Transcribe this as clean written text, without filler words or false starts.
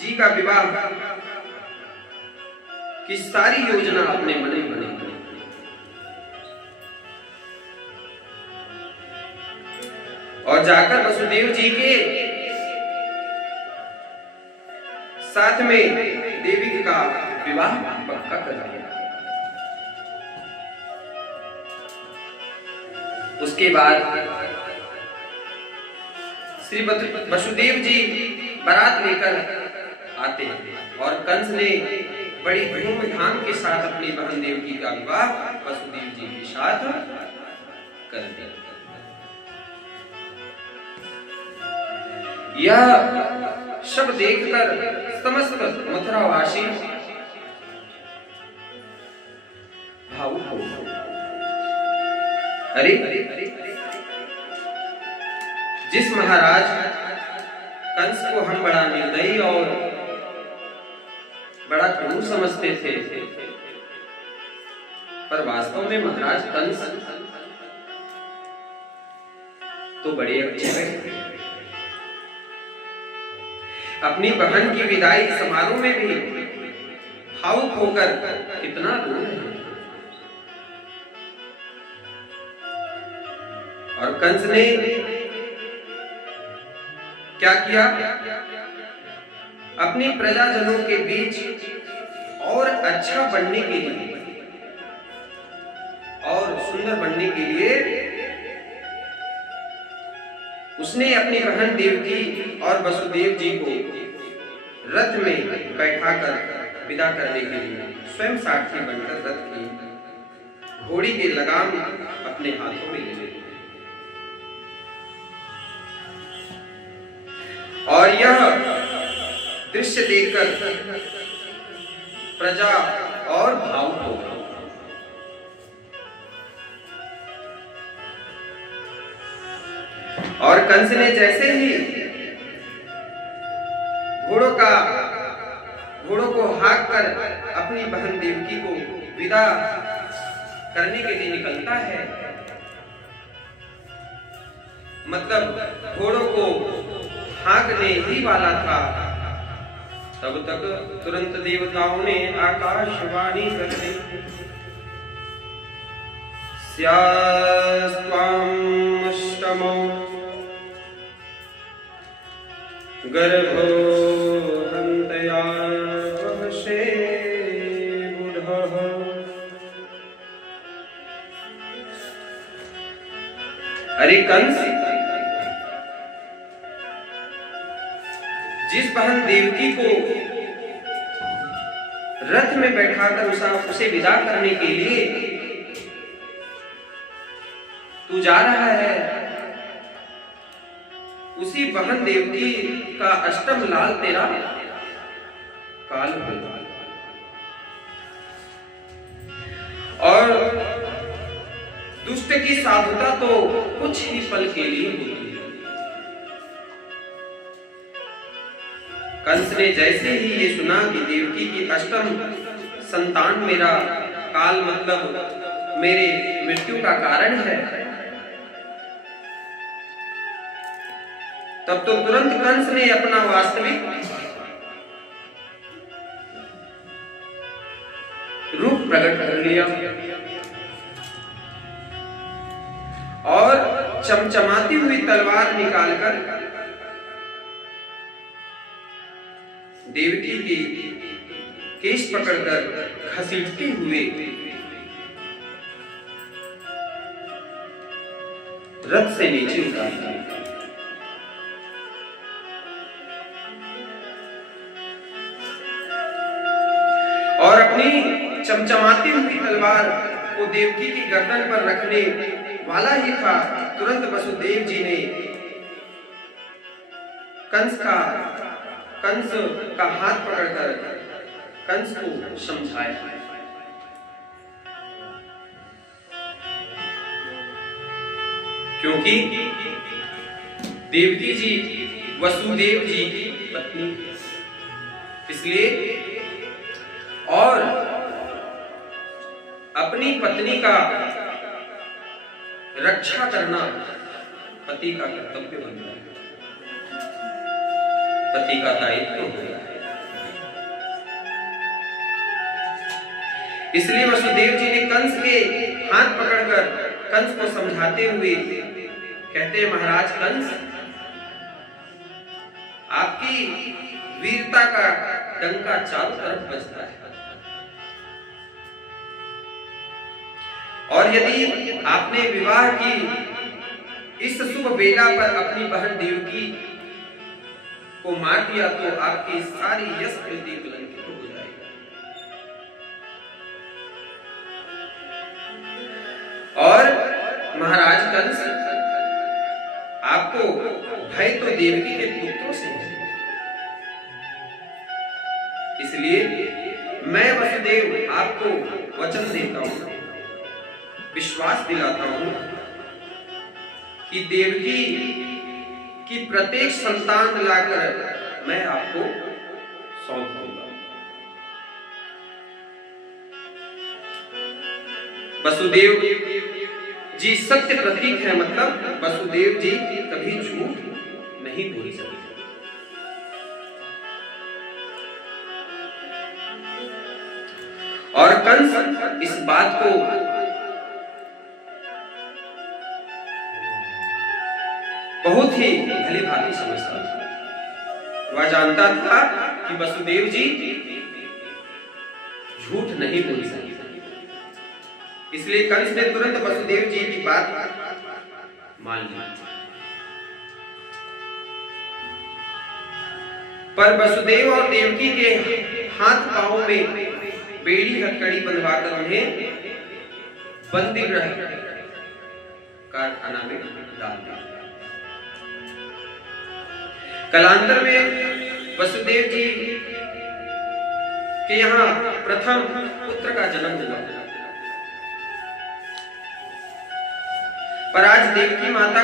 जी का विवाह की सारी योजना अपने मन में बनी और जाकर वसुदेव जी के साथ में देवी का विवाह पक्का कर दिया। उसके बाद श्री वसुदेव जी बारात लेकर आते हैं और कंस ने बड़ी धूमधाम के साथ अपनी बहन देवकी का विवाह वसुदेव जी के साथ कर दिया। यह सब देखकर समस्त मथुरावासी भावुक हो गए। अरे जिस महाराज कंस को हम बड़ा निर्दयी और बड़ा क्रूर समझते थे, पर वास्तव में महाराज कंस तो बड़े अच्छे थे। अपनी बहन की विदाई समारोह में भी भावुक होकर कितना दूर है। और कंस ने क्या किया? अपनी प्रजाजनों के बीच और अच्छा बनने के लिए और सुंदर बनने के लिए उसने अपनी बहन देवकी और वसुदेव जी को रथ में बैठाकर विदा करने के लिए स्वयं सारथी बनकर रथ की घोड़ी के लगाम अपने हाथों में ले। और यह दृश्य देखकर प्रजा और भावुक हो गई। और कंस ने जैसे ही घोड़ों को हाँक कर अपनी बहन देवकी को विदा करने के लिए निकलता है, मतलब घोड़ों को हाँकने ही वाला था, तब तक तुरंत देवताओं ने आकाशवाणी कर दी, स्यास्त्वाम् अष्टमो गर्भो हन्तया वहसे बुधः। अरे कंस, जिस बहन देवकी को रथ में बैठाकर उसे विदा करने के लिए तू जा रहा है, उसी बहन देवकी का अष्टम लाल तेरा काल होगा। और दुष्ट की साधुता तो कुछ ही पल के लिए होती है। कंस ने जैसे ही ये सुना कि देवकी की अष्टम संतान मेरा काल मतलब मेरे मृत्यु का कारण है, तब तो तुरंत कंस ने अपना वास्तविक रूप प्रकट कर लिया और चमचमाती हुई तलवार निकालकर देवकी की केश पकड़कर घसीटते हुए रथ से नीचे उतार दिया। और अपनी चमचमाती हुई तलवार को देवकी की गर्दन पर रखने वाला ही था, तुरंत वसुदेव जी ने कंस का हाथ पकड़कर कंस को समझाया। क्योंकि देवकी जी वसुदेव जी की पत्नी, इसलिए और अपनी पत्नी का रक्षा करना पति का कर्तव्य बनता है, पति का दायित्व होता है। इसलिए वसुदेव जी ने कंस के हाथ पकड़कर कंस को समझाते हुए कहते हैं, महाराज कंस, आपकी वीरता का डंका चारों तरफ बजता है, और यदि आपने विवाह की इस शुभ बेला पर अपनी बहन देवकी को मार दिया तो आपकी सारी यश कृति कलंकित हो जाएगी। और महाराज कंस, आपको भय तो देवकी के पुत्रों से है, इसलिए मैं वसुदेव आपको वचन देता हूं, विश्वास दिलाता हूं कि देवकी की प्रत्येक संतान लाकर मैं आपको सौंप दूंगा। वसुदेव जी सत्य प्रतीक है, मतलब वसुदेव जी कभी झूठ नहीं बोल सकते। और कंस इस बात को बहुत ही भली भांति समझता था। वह जानता था कि वसुदेव जी झूठ नहीं बोल सकते, इसलिए कंस ने तुरंत वसुदेव जी की बात मान ली। पर वसुदेव और देवकी के हाथ पांवों में बेड़ी हथकड़ी बंधवाकर उन्हें बंदी गृह कारखाना में डाल दिया। कालांतर में वसुदेव जी के यहाँ प्रथम पुत्र का जन्म हुआ, पर आज देवकी माता